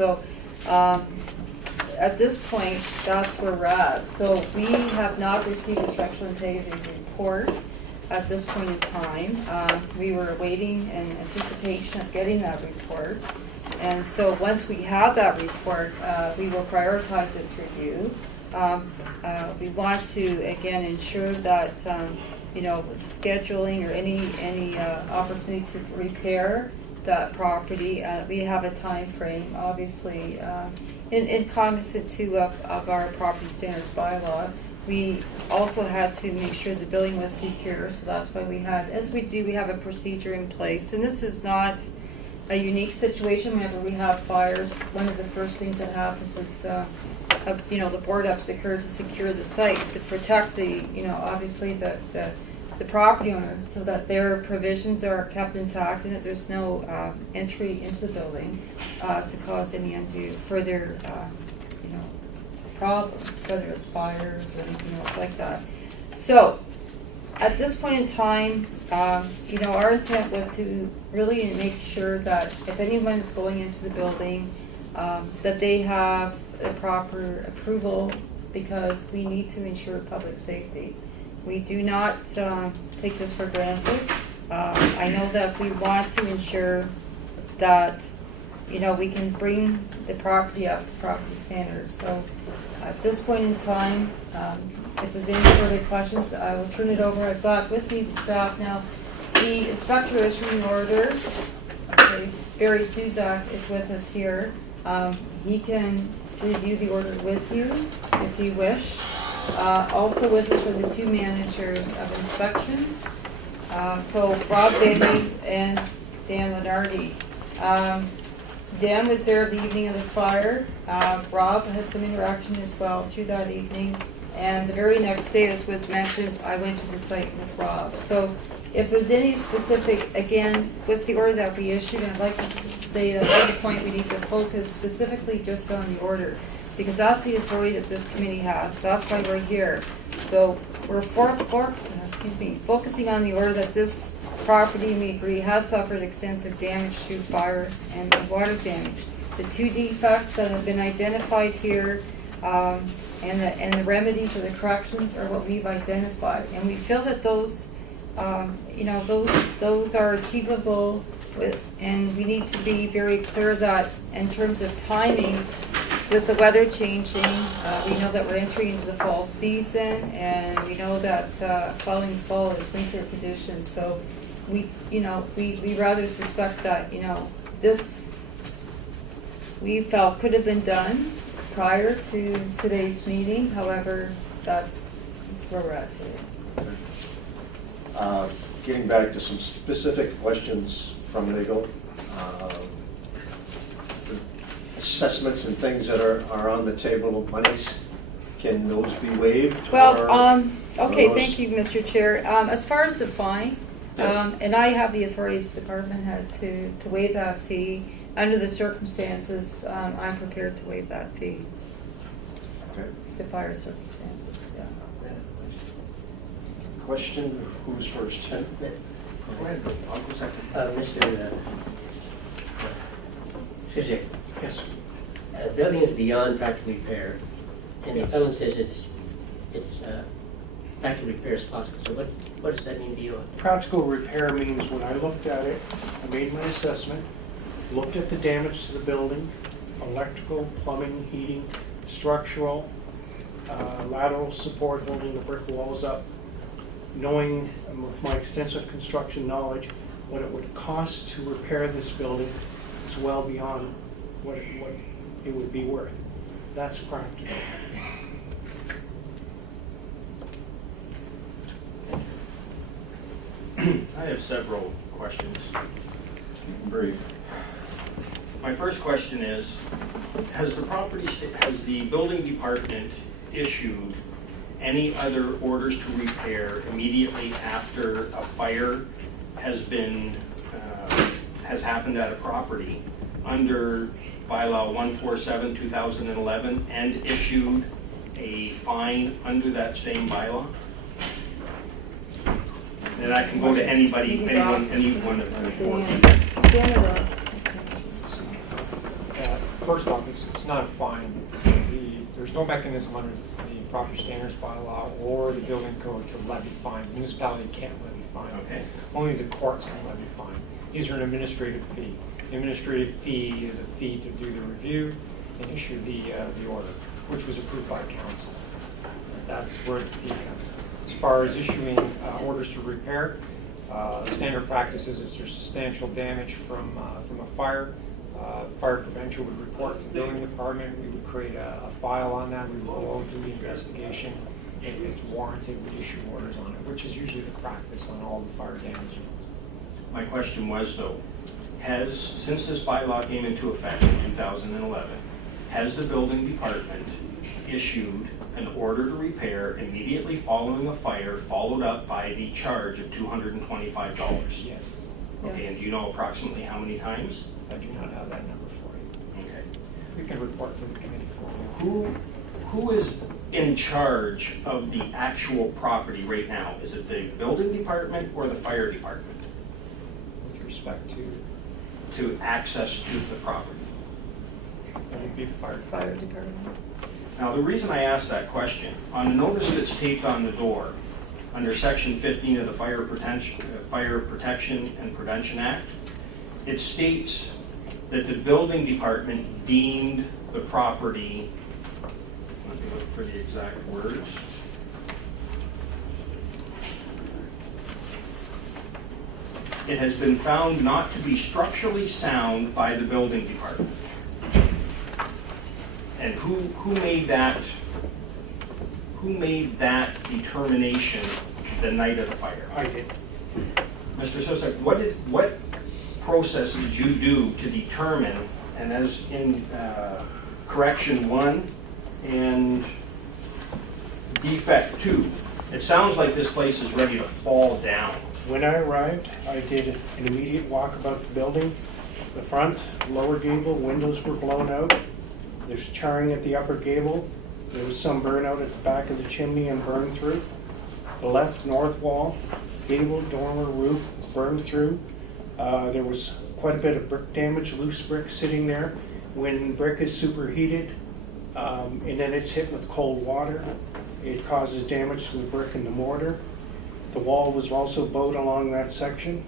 So at this point, that's where we're at. So we have not received a structural integrity report at this point in time. We were waiting in anticipation of getting that report. And so once we have that report, we will prioritize its review. We want to, again, ensure that, you know, with scheduling or any opportunity to repair that property, we have a time frame, obviously, in cognizant too of our property standards bylaw. We also had to make sure the building was secure, so that's why we had, as we do, we have a procedure in place. And this is not a unique situation. Whenever we have fires, one of the first things that happens is, you know, the board ups occur to secure the site, to protect the, you know, obviously the property owner, so that their provisions are kept intact and that there's no entry into the building to cause any undue further, you know, problems, whether it's fires or anything else like that. So at this point in time, you know, our intent was to really make sure that if anyone's going into the building, that they have a proper approval, because we need to ensure public safety. We do not take this for granted. I know that we want to ensure that, you know, we can bring the property up to property standards. So at this point in time, if there's any further questions, I will turn it over. I've got with me the staff now. The inspector issuing order, okay, Barry Suzak is with us here. He can review the order with you if you wish. Also with us are the two managers of inspections. So Rob Bailey and Dan Lenardi. Dan was there the evening of the fire. Rob had some interaction as well through that evening. And the very next day, as was mentioned, I went to the site with Rob. So if there's any specific, again, with the order that we issued, I'd like to say that at this point we need to focus specifically just on the order, because that's the authority that this committee has. That's why we're here. So we're focusing on the order that this property, we agree, has suffered extensive damage through fire and water damage. The two defects that have been identified here, and the remedies or the corrections are what we've identified, and we feel that those, you know, those are achievable. And we need to be very clear that in terms of timing, with the weather changing, we know that we're entering into the fall season, and we know that following fall is winter conditions. So we rather suspect that, you know, this we felt could have been done prior to today's meeting. However, that's where we're at today. Getting back to some specific questions from legal, assessments and things that are on the table of monies, can those be waived? Well, okay, thank you, Mr. Chair. As far as the fine, yes. And I have the authority as department head to waive that fee. Under the circumstances, I'm prepared to waive that fee. Okay. The fire circumstances, yeah. Question, who's first? Go ahead. I'll go second. Mr. Suzak. Yes. The building is beyond practical repair, and the appellant says it's practical repair is possible. So what does that mean to you? Practical repair means when I looked at it, I made my assessment, looked at the damage to the building, electrical, plumbing, heating, structural, lateral support holding the brick walls up, knowing with my extensive construction knowledge what it would cost to repair this building is well beyond what it would be worth. That's practical. I have several questions. Brief. My first question is, has the building department issued any other orders to repair immediately after a fire has happened at a property under bylaw 147/2011 and issued a fine under that same bylaw? And I can go to any one of the four. first off, it's not a fine. There's no mechanism under the property standards bylaw or the building code to levy fines. The municipality can't levy fine. Okay. Only the courts can levy fine. These are an administrative fee. The administrative fee is a fee to do the review and issue the order, which was approved by council. That's where the fee comes. As far as issuing orders to repair, standard practice is if there's substantial damage from a fire, fire prevention would report to the building department. We would create a file on that. We would go out, do the investigation. If it's warranted, we issue orders on it, which is usually the practice on all the fire damage. My question was though, since this bylaw came into effect in 2011, has the building department issued an order to repair immediately following a fire, followed up by the charge of $225? Yes. Okay, and do you know approximately how many times? I do not have that number for you. Okay. We can report to the committee for you. Who is in charge of the actual property right now? Is it the building department or the fire department With respect to access to the property? that would be the fire Fire department. Now, the reason I ask that question, on the notice that's taped on the door, under section 15 of the Fire Protection and Prevention Act, it states that the building department deemed the property, let me look for the exact words. It has been found not to be structurally sound by the building department. And who made that determination the night of the fire? I did. Mr. Sosek, what process did you do to determine, and as in correction 1 and defect 2, it sounds like this place is ready to fall down. When I arrived, I did an immediate walk about the building. The front, lower gable, windows were blown out. There's charring at the upper gable. There was some burnout at the back of the chimney and burned through. The left north wall, gable, dormer, roof burned through. There was quite a bit of brick damage, loose brick sitting there. When brick is superheated and then it's hit with cold water, it causes damage to the brick and the mortar. The wall was also bowed along that section.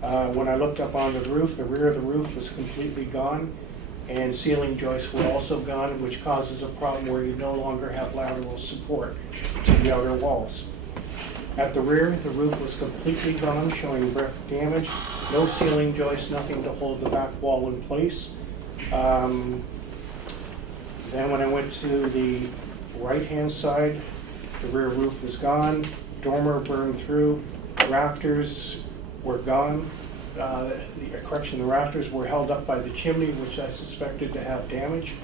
When I looked up on the roof, the rear of the roof was completely gone, and ceiling joists were also gone, which causes a problem where you no longer have lateral support to the outer walls. At the rear, the roof was completely gone, showing brick damage, no ceiling joists, nothing to hold the back wall in place. Then when I went to the right-hand side, the rear roof was gone, dormer burned through, rafters were gone. The rafters were held up by the chimney, which I suspected to have damage.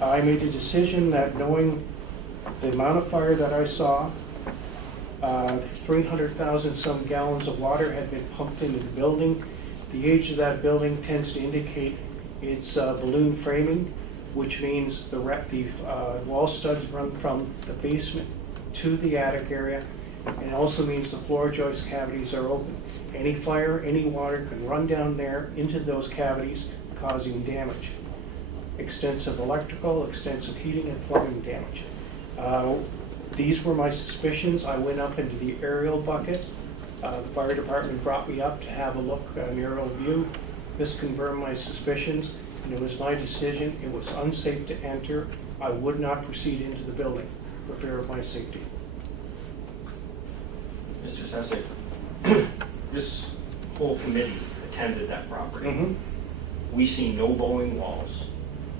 I made a decision that knowing the amount of fire that I saw, 300,000 some gallons of water had been pumped into the building. The age of that building tends to indicate its balloon framing, which means the wall studs run from the basement to the attic area, and it also means the floor joist cavities are open. Any fire, any water can run down there into those cavities, causing damage. Extensive electrical, extensive heating and plumbing damage. These were my suspicions. I went up into the aerial bucket. The fire department brought me up to have a look, an aerial view. This confirmed my suspicions, and it was my decision. It was unsafe to enter. I would not proceed into the building for fear of my safety. Mr. Sesek, this whole committee attended that property. Mm-hmm. We see no bowing walls,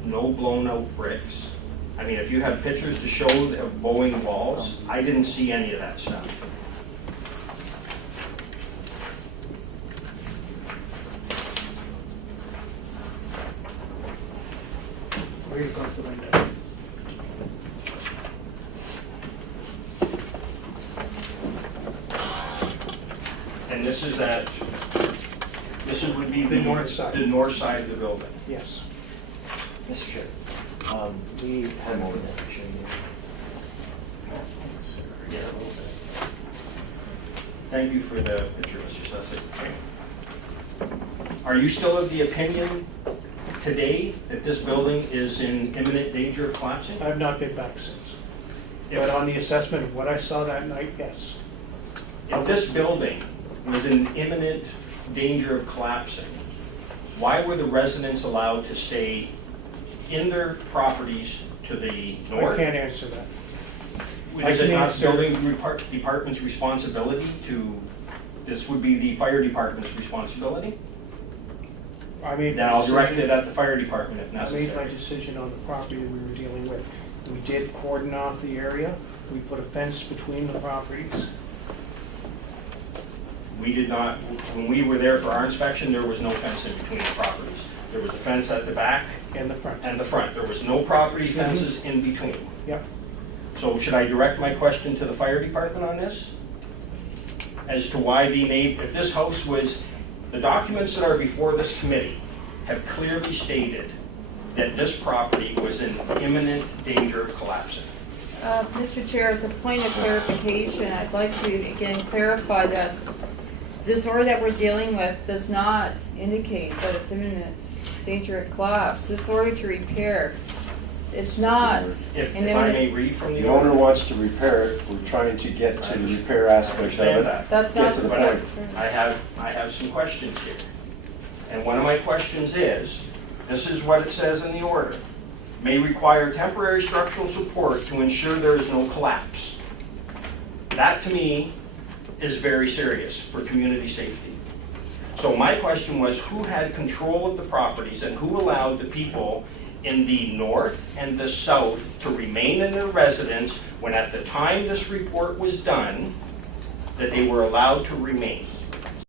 no blown out bricks. I mean, if you have pictures to show of bowing walls, I didn't see any of that stuff. Where you got the window? And this would be The north side. The north side of the building. Yes. Mr. Chair, we had more information. Yeah. Thank you for the picture, Mr. Sesek. Are you still of the opinion today that this building is in imminent danger of collapsing? I've not been back since. If- But on the assessment of what I saw that night, yes. If this building was in imminent danger of collapsing, why were the residents allowed to stay in their properties to the I north? can't answer that. Is I it can not answer- building department's responsibility to, this would be the fire department's responsibility? I made Then my I'll direct decision- it at the fire department if I made my necessary. decision on the property that we were dealing with. We did cordon off the area. We put a fence between the properties. We did not, when we were there for our inspection, there was no fence in between the properties. There was a fence at the back In the front. and the front. There was no property fences in between. Yep. So should I direct my question to the fire department on this? As to why the if this house was, the documents that are before this committee have clearly stated that this property was in imminent danger of collapsing. Mr. Chair, as a point of clarification, I'd like to again clarify that this order that we're dealing with does not indicate that it's imminent danger of collapse. This order to repair, it's not If an I may imminent. read from The the owner order. wants to repair it, we're trying to get to the repair aspect of Understand it. that. That's Get not to the the point. point. I have some questions here. And one of my questions is, this is what it says in the order. May require temporary structural support to ensure there is no collapse. That to me is very serious for community safety. So my question was, who had control of the properties and who allowed the people in the north and the south to remain in their residence when at the time this report was done, that they were allowed to remain?